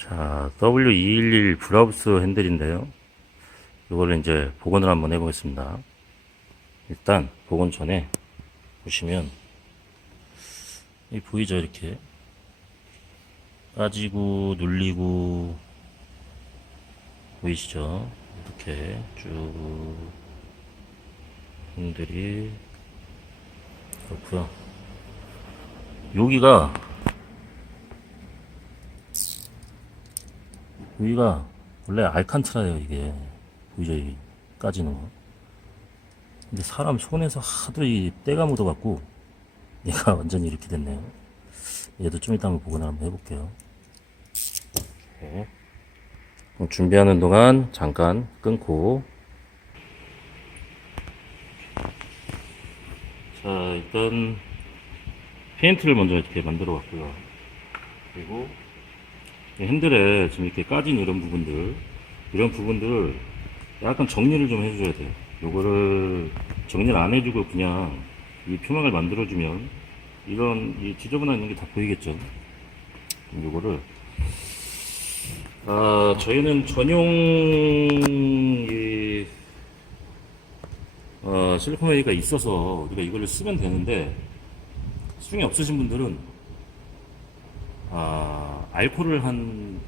자, W211 브라우스 핸들인데요. 이거를 이제 복원을 한번 해보겠습니다. 일단 복원 전에 보시면 이 보이죠 이렇게 빠지고 눌리고 보이시죠? 이렇게 쭉 핸들이 그렇고요. 여기가 여기가 원래 알칸트라예요 이게. 보이죠 이 까지는. 거 근데 사람 손에서 하도 이 때가 묻어갖고 얘가 완전히 이렇게 됐네요. 얘도 좀 이따 한번 복원을 한번 해볼게요. 그럼 준비하는 동안 잠깐 끊고. 자 일단 페인트를 먼저 이렇게 만들어 왔고요. 그리고 이 핸들에 지금 이렇게 까진 이런 부분들 이런 부분들을 약간 정리를 좀 해줘야 돼요. 요거를 정리를 안 해주고 그냥 이 표면을 만들어주면 이런 이 지저분한 게다 보이겠죠? 요거를. 아 저희는 전용 이 어, 실리콘 웨이가 있어서 우리가 이걸 쓰면 되는데 수중이 없으신 분들은 아, 알코올을 한,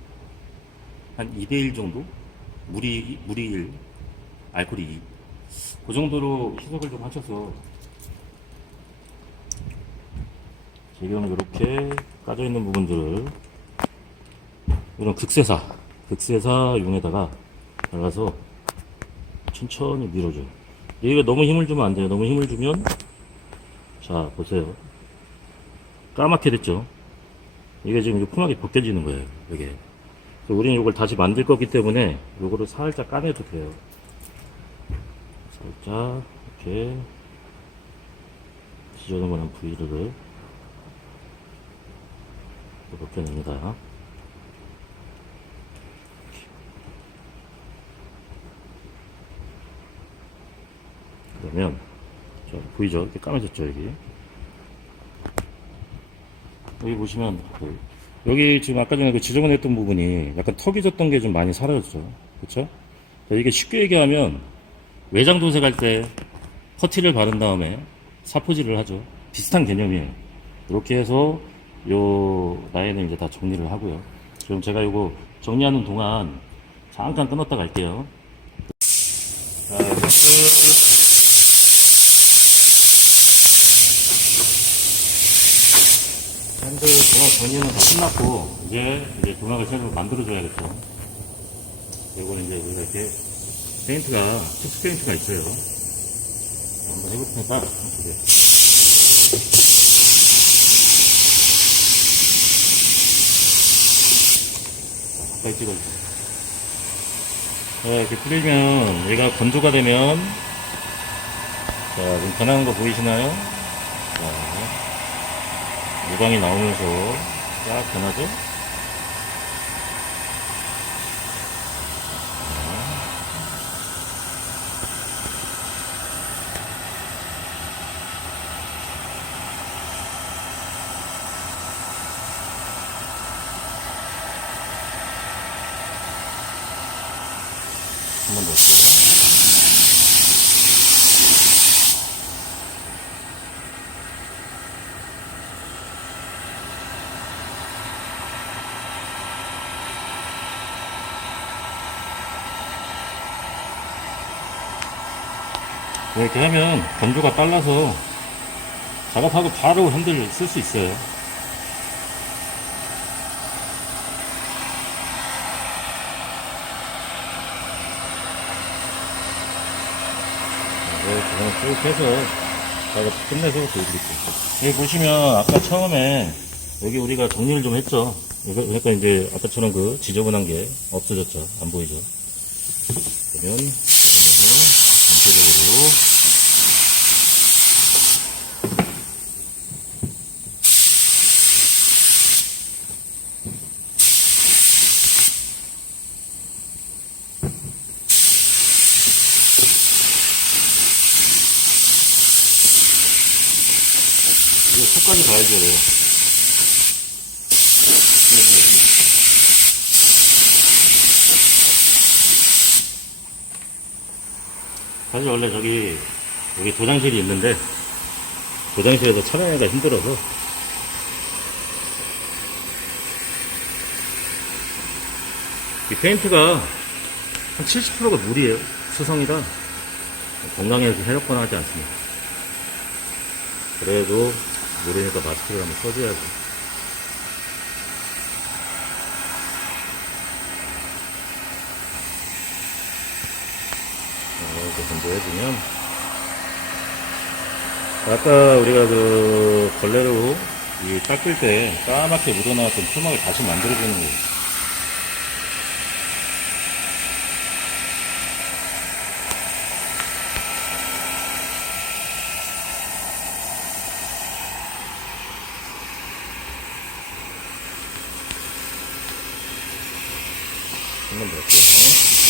한 2대 1 정도? 물이, 물이 1, 알코올이 2. 그 정도로 희석을 좀 하셔서 지금 이렇게 까져 있는 부분들을 이런 극세사, 극세사 용에다가 발라서 천천히 밀어줘요. 여기가 너무 힘을 주면 안 돼요. 너무 힘을 주면 자, 보세요. 까맣게 됐죠? 이게 지금 이거 품하게 벗겨지는 거예요, 이게. 우리는 이걸 다시 만들 거기 때문에 이거를 살짝 까내도 돼요. 살짝 이렇게 지저분한 부위를 벗겨냅니다. 그러면 자, 보이죠? 이렇게 까매졌죠, 여기. 여기 보시면 그 여기 지금 아까 전에 그 지저분했던 부분이 약간 턱이 졌던 게 좀 많이 사라졌죠. 그렇죠? 이게 쉽게 얘기하면 외장 도색할 때 퍼티를 바른 다음에 사포질을 하죠. 비슷한 개념이에요. 이렇게 해서 요 라인을 이제 다 정리를 하고요. 지금 제가 이거 정리하는 동안 잠깐 끊었다 갈게요. 자, 핸들 도막 정리는 다 끝났고 이제 이제 도막을 새로 만들어줘야겠죠. 이거는 이제 우리가 이렇게 페인트가 특수 페인트가 있어요. 한번 해볼 테니까. 자, 가까이 찍어주세요. 자, 이렇게 뿌리면 얘가 건조가 되면 자, 지금 변하는 거 보이시나요? 자, 무광이 나오면서 쫙 변하죠? 한번 더. 이렇게 하면 건조가 빨라서 작업하고 바로 핸들 쓸 수 있어요. 네, 그냥 쭉 해서 작업 끝내서 보여드릴게요. 여기 보시면 아까 처음에 여기 우리가 정리를 좀 했죠. 이거- 그러니까 이제 아까처럼 그 지저분한 게 없어졌죠. 안 보이죠. 그러면 전체적으로 이거 속까지 가야죠. 사실 원래 저기 여기 도장실이 있는데 도장실에서 촬영하기가 힘들어서 이 페인트가 한 70%가 물이에요. 수성이라 건강에 해롭거나 하지 않습니다. 그래도 모르니까 마스크를 한번 써줘야지. 이렇게 건조해주면 아까 우리가 그 걸레로 이 닦을 때 까맣게 묻어나왔던 표막을 다시 만들어주는 거예요. 한번 넣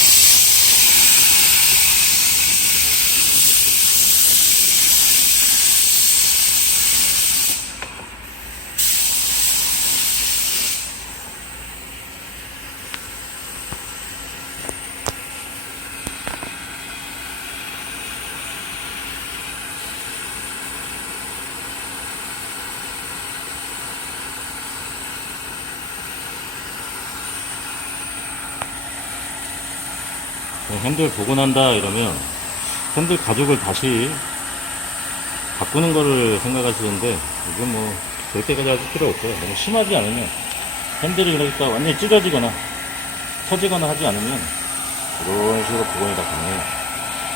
핸들 보고 난다 이러면 핸들 가죽을 다시 바꾸는 거를 생각하시는데 이건 뭐 절대까지 하실 필요 없고요. 너무 심하지 않으면 핸들이 그러니까 완전히 찢어지거나 터지거나 하지 않으면 이런 식으로 복원이 다 가능해요.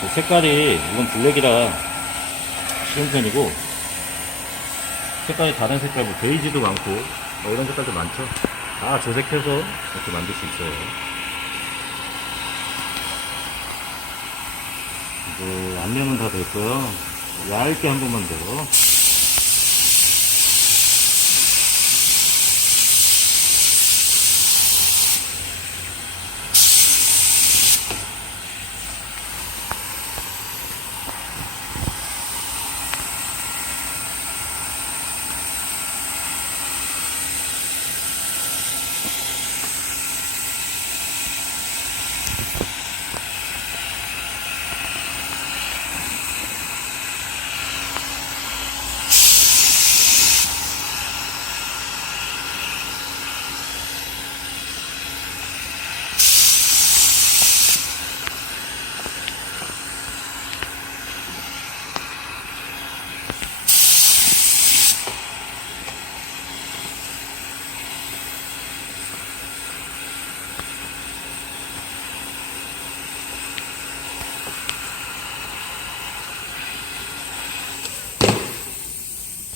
그 색깔이 이건 블랙이라 쉬운 편이고 색깔이 다른 색깔 뭐 베이지도 많고 뭐 이런 색깔도 많죠. 다 조색해서 이렇게 만들 수 있어요. 이제 안면은 다 됐고요. 얇게 한 번만 더.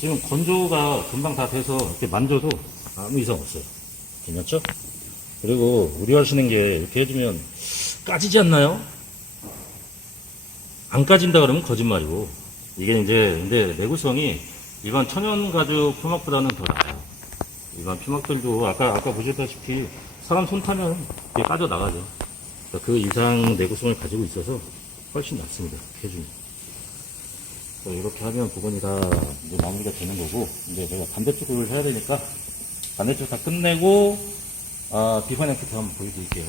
지금 건조가 금방 다 돼서 이렇게 만져도 아무 이상 없어요. 괜찮죠? 그리고 우려하시는 게 이렇게 해주면 까지지 않나요? 안 까진다 그러면 거짓말이고 이게 이제 근데 내구성이 일반 천연 가죽 표막보다는 더 나아요. 일반 표막들도 아까 아까 보셨다시피 사람 손 타면 이게 빠져 나가죠. 그러니까 그 이상 내구성을 가지고 있어서 훨씬 낫습니다. 해주면. 자, 이렇게 하면 부분이 다 이제 마무리가 되는 거고, 이제 내가 반대쪽을 해야 되니까, 반대쪽 다 끝내고, 아, 비판 앵크트 한번 보여드릴게요.